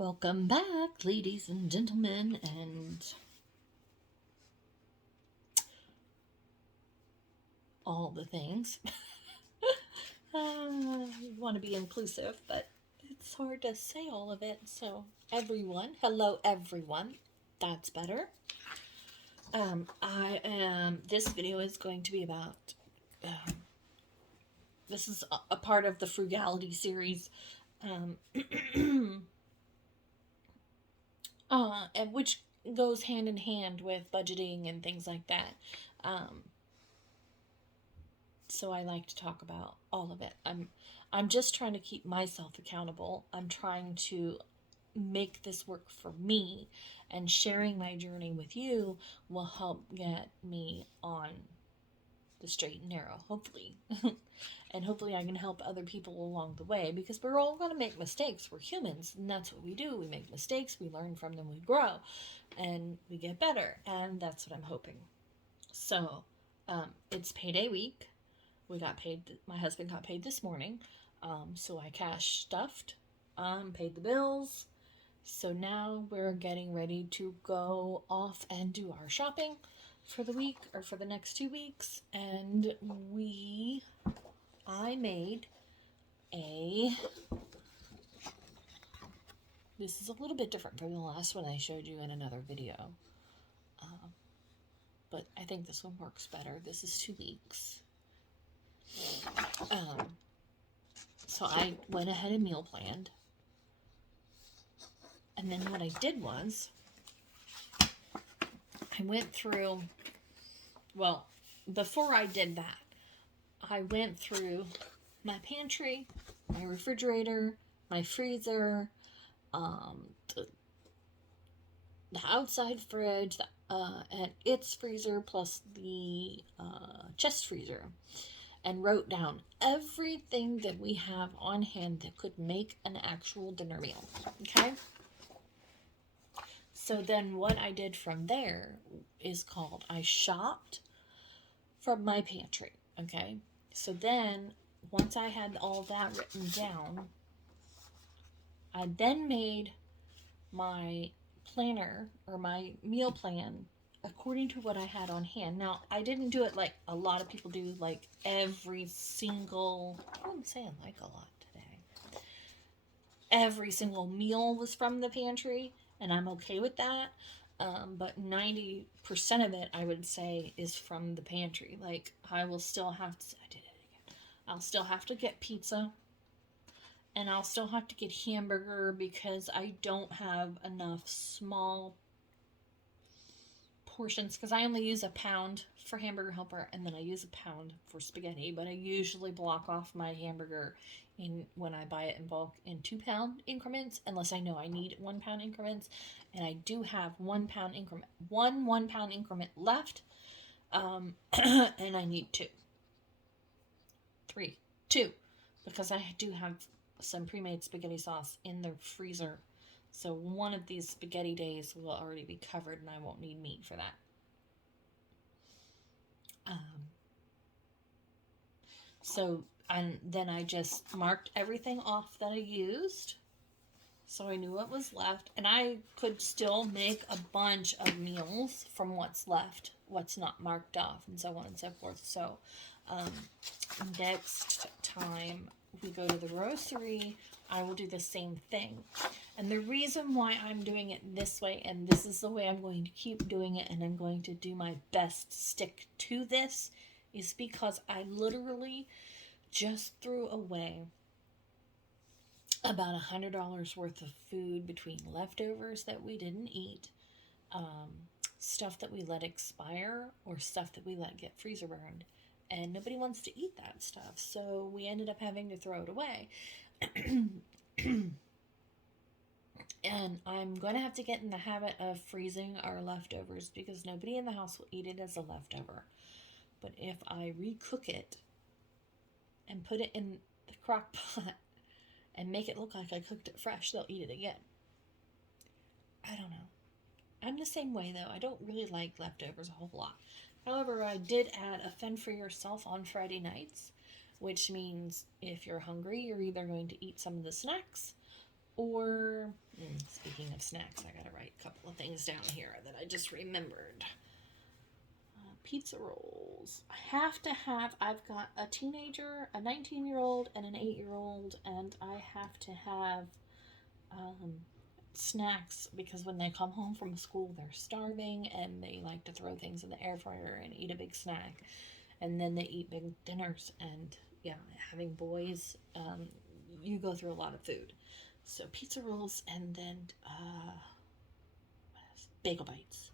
Welcome back, ladies and gentlemen, and all the things. Want to be inclusive, but it's hard to say all of it. So, everyone, hello, everyone. That's better. This video is going to be about. This is a part of the frugality series, and which goes hand in hand with budgeting and things like that. So I like to talk about all of it. I'm just trying to keep myself accountable. I'm trying to make this work for me, and sharing my journey with you will help get me on the straight and narrow, hopefully. And hopefully I can help other people along the way, because we're all going to make mistakes. We're humans, and that's what we do. We make mistakes, we learn from them, we grow, and we get better. And that's what I'm hoping. So, it's payday week. We got paid. My husband got paid this morning, so I cash stuffed, paid the bills. So now we're getting ready to go off and do our shopping for the week, or for the next 2 weeks. And I made this is a little bit different from the last one I showed you in another video. But I think this one works better. This is 2 weeks. So I went ahead and meal planned. And then what I did was, I went through, well, before I did that, I went through my pantry, my refrigerator, my freezer, the outside fridge, and its freezer, plus the chest freezer, and wrote down everything that we have on hand that could make an actual dinner meal. Okay? So then what I did from there is called, I shopped from my pantry. Okay? So then, once I had all that written down, I then made my planner, or my meal plan, according to what I had on hand. Now, I didn't do it like a lot of people do, like every single, I'm saying like a lot today. Every single meal was from the pantry, and I'm okay with that. But 90% of it, I would say, is from the pantry. Like, I will still have to, I did it again. I'll still have to get pizza. And I'll still have to get hamburger, because I don't have enough small portions, because I only use a pound for hamburger helper, and then I use a pound for spaghetti. But I usually block off my hamburger when I buy it in bulk in 2-pound increments, unless I know I need 1-pound increments. And I do have 1-pound increment, one 1-pound increment left, and I need 2, because I do have some pre-made spaghetti sauce in the freezer. So one of these spaghetti days will already be covered, and I won't need meat for that. And then I just marked everything off that I used, so I knew what was left. And I could still make a bunch of meals from what's left, what's not marked off, and so on and so forth. So next time we go to the grocery, I will do the same thing. And the reason why I'm doing it this way, and this is the way I'm going to keep doing it, and I'm going to do my best to stick to this, is because I literally just threw away about $100 worth of food, between leftovers that we didn't eat, stuff that we let expire, or stuff that we let get freezer burned. And nobody wants to eat that stuff, so we ended up having to throw it away. And I'm going to have to get in the habit of freezing our leftovers, because nobody in the house will eat it as a leftover. But if I recook it and put it in the crock pot and make it look like I cooked it fresh, they'll eat it again. I don't know. I'm the same way, though. I don't really like leftovers a whole lot. However, I did add a fend for yourself on Friday nights, which means if you're hungry, you're either going to eat some of the snacks, or speaking of snacks, I gotta write a couple of things down here that I just remembered. Pizza rolls. I have to have, I've got a teenager, a 19-year-old, and an 8-year-old, and I have to have snacks because when they come home from school, they're starving and they like to throw things in the air fryer and eat a big snack. And then they eat big dinners. And yeah, having boys, you go through a lot of food. So pizza rolls and then bagel bites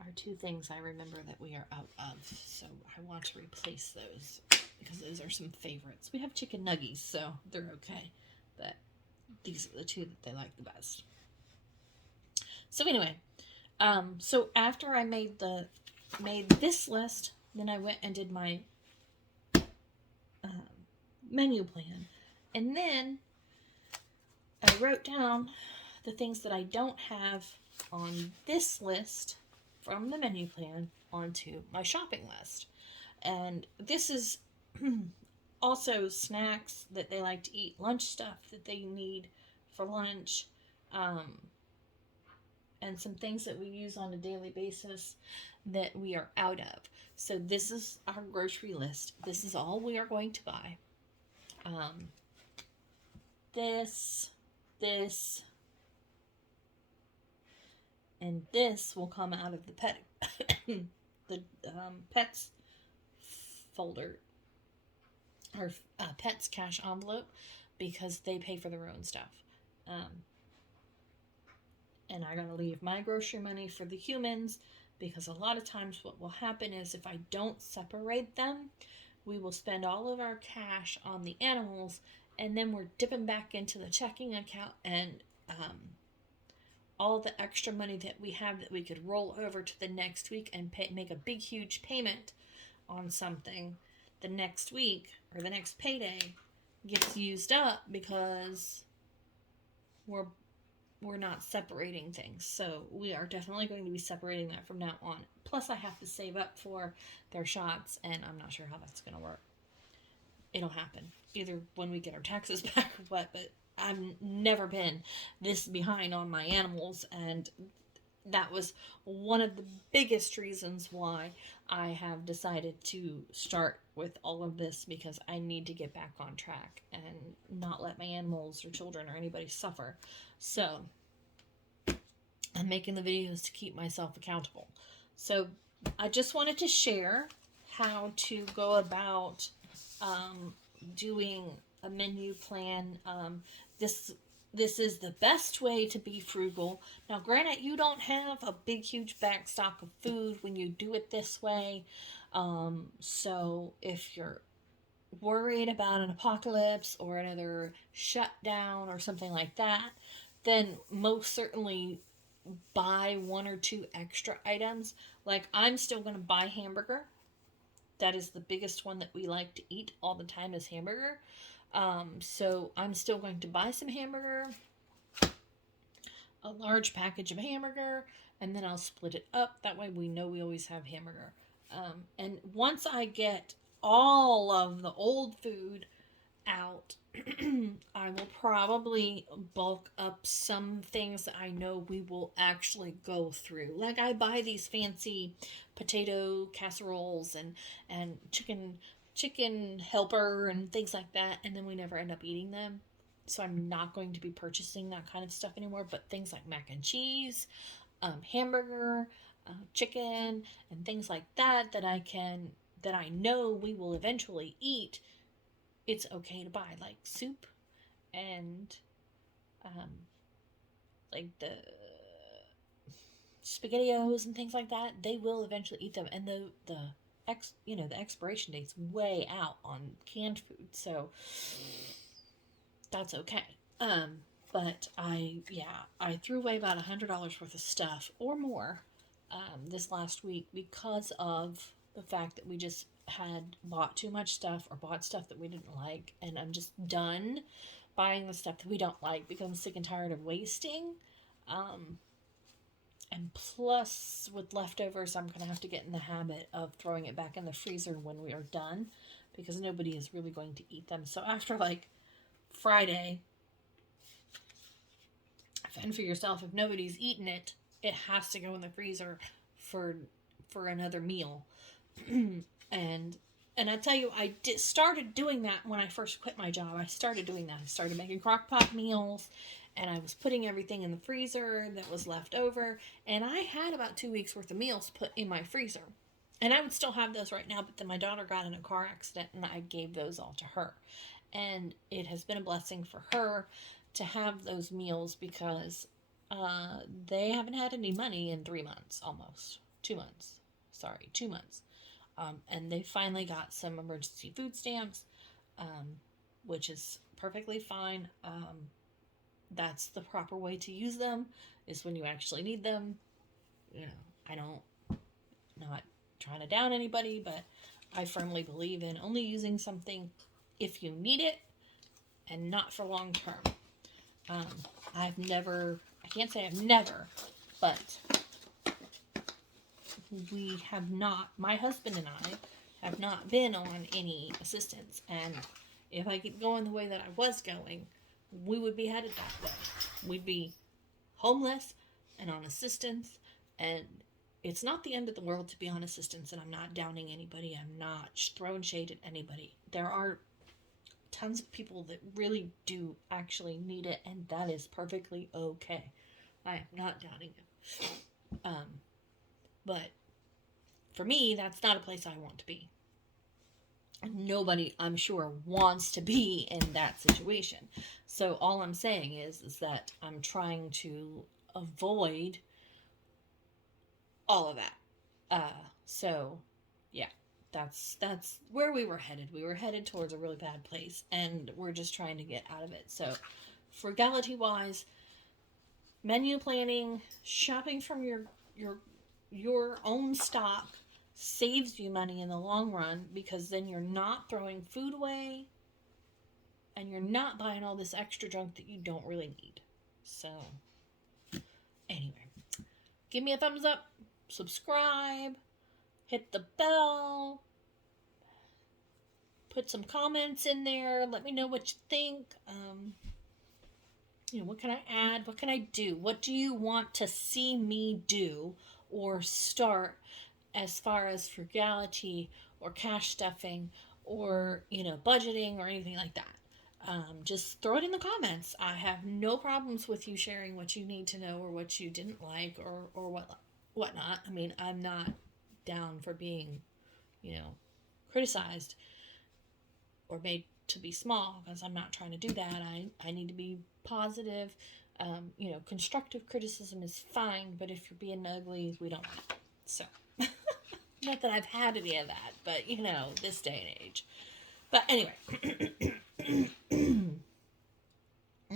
are two things I remember that we are out of. So I want to replace those because those are some favorites. We have chicken nuggies, so they're okay. But these are the two that they like the best. So anyway, so after I made this list, then I went and did my menu plan. And then I wrote down the things that I don't have on this list from the menu plan onto my shopping list. And this is also snacks that they like to eat, lunch stuff that they need for lunch, and some things that we use on a daily basis that we are out of. So this is our grocery list. This is all we are going to buy. This, and this will come out of the pets folder, or pets cash envelope, because they pay for their own stuff. And I gotta leave my grocery money for the humans, because a lot of times what will happen is if I don't separate them, we will spend all of our cash on the animals, and then we're dipping back into the checking account, and all the extra money that we have that we could roll over to the next week and make a big huge payment on something the next week or the next payday gets used up because we're not separating things. So we are definitely going to be separating that from now on. Plus I have to save up for their shots, and I'm not sure how that's going to work. It'll happen either when we get our taxes back or what, but I've never been this behind on my animals, and that was one of the biggest reasons why I have decided to start with all of this, because I need to get back on track and not let my animals or children or anybody suffer. So I'm making the videos to keep myself accountable. So I just wanted to share how to go about doing a menu plan. This is the best way to be frugal. Now, granted, you don't have a big, huge backstock of food when you do it this way. So if you're worried about an apocalypse or another shutdown or something like that, then most certainly buy one or two extra items. Like, I'm still going to buy hamburger. That is the biggest one that we like to eat all the time, is hamburger. So I'm still going to buy some hamburger, a large package of hamburger, and then I'll split it up. That way we know we always have hamburger. And once I get all of the old food out, I will probably bulk up some things that I know we will actually go through. Like, I buy these fancy potato casseroles and chicken helper and things like that, and then we never end up eating them. So I'm not going to be purchasing that kind of stuff anymore. But things like mac and cheese, hamburger, chicken, and things like that that I know we will eventually eat, it's okay to buy. Like soup and like the SpaghettiOs and things like that, they will eventually eat them. And the expiration date's way out on canned food, so that's okay. But I threw away about $100 worth of stuff or more this last week because of the fact that we just had bought too much stuff or bought stuff that we didn't like, and I'm just done buying the stuff that we don't like because I'm sick and tired of wasting. And plus, with leftovers, I'm going to have to get in the habit of throwing it back in the freezer when we are done, because nobody is really going to eat them. So after like Friday, fend for yourself. If nobody's eaten it, it has to go in the freezer for another meal. and I tell you, started doing that when I first quit my job. I started doing that. I started making crock pot meals, and I was putting everything in the freezer that was left over. And I had about 2 weeks worth of meals put in my freezer. And I would still have those right now, but then my daughter got in a car accident and I gave those all to her. And it has been a blessing for her to have those meals because they haven't had any money in 3 months, almost. 2 months. Sorry, 2 months. And they finally got some emergency food stamps, which is perfectly fine. That's the proper way to use them, is when you actually need them. Not trying to down anybody, but I firmly believe in only using something if you need it and not for long term. I can't say I've never, but we have not, my husband and I have not been on any assistance. And if I keep going the way that I was going, we would be headed that way. We'd be homeless and on assistance, and it's not the end of the world to be on assistance, and I'm not downing anybody. I'm not throwing shade at anybody. There are tons of people that really do actually need it, and that is perfectly okay. I am not downing it. But for me, that's not a place I want to be. Nobody, I'm sure, wants to be in that situation. So all I'm saying is that I'm trying to avoid all of that. So yeah, that's where we were headed. We were headed towards a really bad place, and we're just trying to get out of it. So frugality wise, menu planning, shopping from your own stock saves you money in the long run, because then you're not throwing food away and you're not buying all this extra junk that you don't really need. So anyway, give me a thumbs up, subscribe, hit the bell, put some comments in there, let me know what you think. What can I add? What can I do? What do you want to see me do or start as far as frugality or cash stuffing or, budgeting or anything like that? Just throw it in the comments. I have no problems with you sharing what you need to know or what you didn't like or whatnot. I mean, I'm not down for being, criticized or made to be small, because I'm not trying to do that. I need to be positive. Constructive criticism is fine, but if you're being ugly, we don't want it. So, not that I've had any of that, but this day and age. But anyway,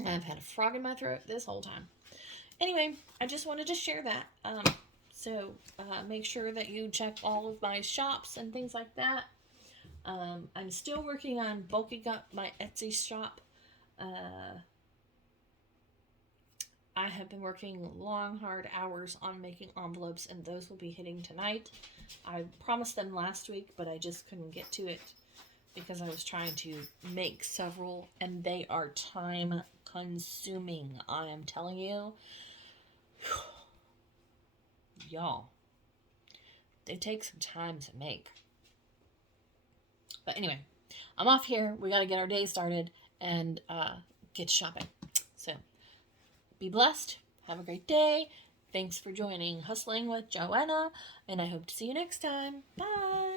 I've had a frog in my throat this whole time. Anyway, I just wanted to share that. So make sure that you check all of my shops and things like that. I'm still working on bulking up my Etsy shop. I have been working long, hard hours on making envelopes, and those will be hitting tonight. I promised them last week, but I just couldn't get to it because I was trying to make several, and they are time consuming. I am telling you, y'all, they take some time to make. But anyway, I'm off here. We got to get our day started and get shopping. So be blessed. Have a great day. Thanks for joining Hustling with Joanna, and I hope to see you next time. Bye.